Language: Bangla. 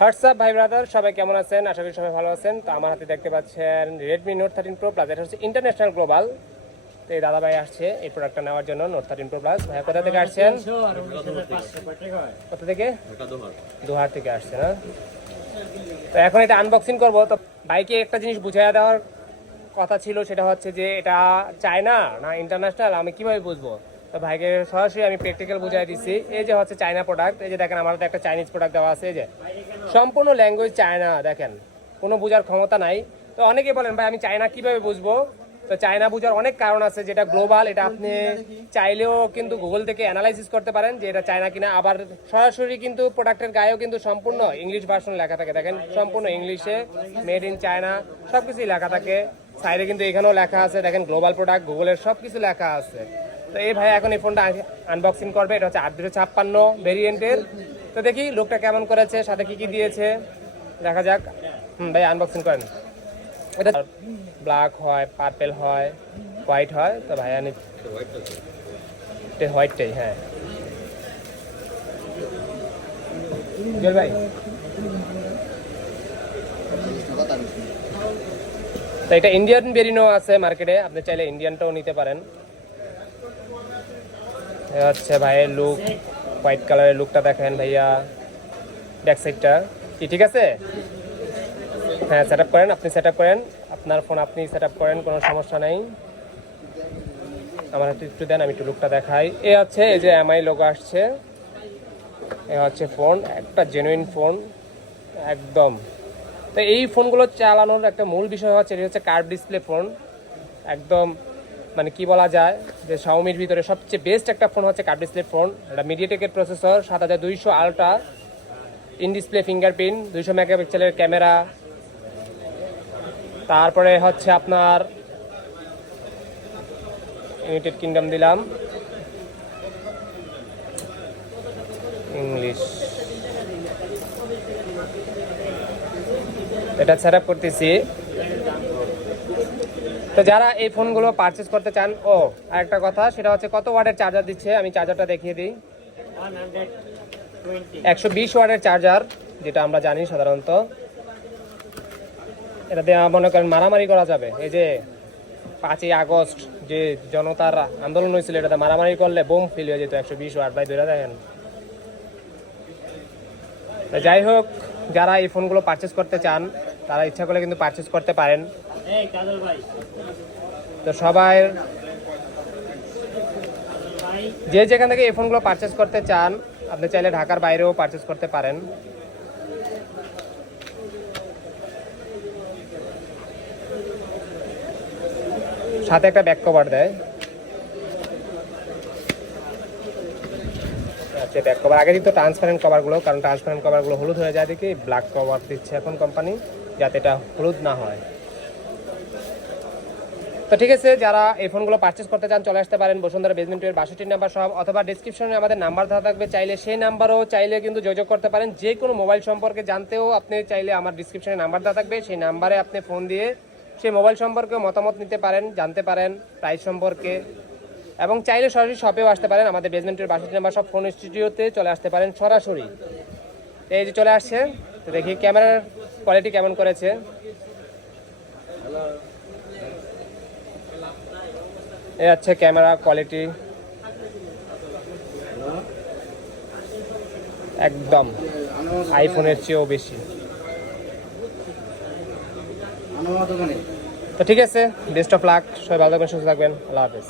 হোয়াটসঅ্যাপ ভাই ব্রাদার, সবাই কেমন আছেন? আশা করি সবাই ভালো আছেন। তো আমার হাতে দেখতে পাচ্ছেন রেডমি নোট 13 প্রো প্লাস। এটা হচ্ছে ইন্টারন্যাশনাল গ্লোবাল। তো এই দাদা ভাই আসছে এই প্রোডাক্টটা নেওয়ার জন্য, নোট 13 প্রো প্লাস। ভাই কোথা থেকে আসছেন? কোথা থেকে? দোহার থেকে আসছে না? তো এখন এটা আনবক্সিং করব। তো বাইকে একটা জিনিস বুঝাইয়া দেওয়ার কথা ছিল, সেটা হচ্ছে যে এটা চায়না না ইন্টারন্যাশনাল আমি কিভাবে বুঝবো। তো ভাইকে সরাসরি আমি প্র্যাকটিক্যাল বুঝাই দিচ্ছি। এই যে হচ্ছে চায়না প্রোডাক্ট, এই যে দেখেন আমার হাতে একটা চাইনিজ প্রোডাক্ট দেওয়া আছে, এই যে সম্পূর্ণ ল্যাঙ্গুয়েজ চায়না, দেখেন কোনো বোঝার ক্ষমতা নাই। তো অনেকে বলেন ভাই আমি চায়না কিভাবে বুঝবো। তো চায়না বোঝার অনেক কারণ আছে, যেটা গ্লোবাল, এটা আপনি চাইলেও কিন্তু গুগল থেকে অ্যানালাইসিস করতে পারেন যে এটা চায়না কিনা। আবার সরাসরি কিন্তু প্রোডাক্টের গায়েও কিন্তু সম্পূর্ণ ইংলিশ ভার্সন লেখা থাকে, দেখেন সম্পূর্ণ ইংলিশে মেড ইন চায়না সব কিছুই লেখা থাকে। সাইডে কিন্তু এখানেও লেখা আছে, দেখেন গ্লোবাল প্রোডাক্ট, গুগলের সব কিছু লেখা আছে। তো এই ভাই এখন এই ফোনটা আনবক্সিং করবে। এটা হচ্ছে 856 ভেরিয়েন্টের। তো দেখি লোকটা কেমন করেছে, সাথে কি কি দিয়েছে দেখা যাক। ভাই আনবক্সিং করেন। এটা ব্ল্যাক হয়, পার্পেল হয়, হোয়াইট হয়। তো ভাই আনি হোয়াইটটাই, হ্যাঁ ভাই। তো এটা ইন্ডিয়ান ভেরিয়েন্টও আছে মার্কেটে, আপনি চাইলে ইন্ডিয়ানটাও নিতে পারেন। হচ্ছে ভাইয়ের লুক, হোয়াইট কালারের লুকটা দেখেন ভাইয়া। ব্যাক সাইডটা কি ঠিক আছে? হ্যাঁ সেট আপ করেন, আপনি সেট আপ করেন, আপনার ফোন আপনি সেট আপ করেন, কোনো সমস্যা নেই। আমার একটু দেন, আমি একটু লুকটা দেখাই। এ হচ্ছে এই যে এমআই লোগো আসছে, এ হচ্ছে ফোন, একটা জেনুইন ফোন একদম। তো এই ফোনগুলো চালানোর একটা মূল বিষয় হচ্ছে এটা হচ্ছে কার্ভ ডিসপ্লে ফোন। একদম মানে কি বলা যায় যে শাওমির ভিতরে সবচেয়ে বেস্ট একটা ফোন হচ্ছে কার্ভ ডিসপ্লে ফোন। এটা মিডিয়াটেকের processor, 7200 ultra, in display fingerprint, 200 মেগাপিক্সেলের ক্যামেরা। তারপরে হচ্ছে আপনার ইউনাইটেড কিংডম দিলাম, ইংলিশ। এটা সেট আপ করতেছি। তো যারা এই ফোনগুলো পারচেস করতে চান, আরেকটা কথা, সেটা হচ্ছে কত ওয়াটের চার্জার দিচ্ছে, আমি চার্জারটা দেখিয়ে দিই। 120 ওয়াটের চার্জার, যেটা আমরা জানি সাধারণত। এটা দিয়ে মনে করেন মারামারি করা যাবে। এই যে 5ই আগস্ট যে জনতার আন্দোলন হয়েছিল, এটাতে মারামারি করলে বোম ফিল হয়ে যেত। 120 ওয়াট ভাই, ধরে দেখেন। যাই হোক, যারা এই ফোনগুলো পারচেস করতে চান তারা ইচ্ছা করলে কিন্তু পারচেস করতে পারেন। তো সবাই যে যেখান থেকে এই ফোনগুলো পারচেস করতে চান, আপনি চাইলে ঢাকার বাইরেও পারচেস করতে পারেন। সাথে একটা ব্যাক কভার দেয়। আচ্ছা, ব্যাক কভার আগে দিত ট্রান্সপারেন্ট কভারগুলো, কারণ ট্রান্সপারেন্ট কভারগুলো হলুদ হয়ে যায় দেখি। ব্ল্যাক কভার দিচ্ছে এখন কোম্পানি, যাতে এটা হলুদ না হয়। তো ঠিক আছে, যারা এই ফোনগুলো পারচেস করতে চান চলে আসতে পারেন বসুন্ধরা বেসমেন্টের 62 নাম্বার সব, অথবা ডিসক্রিপশনে আমাদের নাম্বার দেওয়া থাকবে, চাইলে সেই নাম্বারও চাইলে কিন্তু যোগাযোগ করতে পারেন। যে কোনো মোবাইল সম্পর্কে জানতেও আপনি চাইলে আমার ডিসক্রিপশনে নাম্বার দেওয়া থাকবে, সেই নাম্বারে আপনি ফোন দিয়ে সেই মোবাইল সম্পর্কে মতামত নিতে পারেন, জানতে পারেন প্রাইস সম্পর্কে, এবং চাইলে সরাসরি শপেও আসতে পারেন। আমাদের বেসমেন্টের 62 নাম্বার সব ফোন স্টুডিওতে চলে আসতে পারেন সরাসরি। এই যে চলে আসছে। তো দেখি ক্যামেরার কোয়ালিটি কেমন করেছে। এই হচ্ছে ক্যামেরা কোয়ালিটি, একদম আইফোনের চেয়েও বেশি। তো ঠিক আছে, বেস্ট অফ লাক, সবাই ভালো থাকবেন, সুস্থ থাকবেন, আল্লাহ হাফেজ।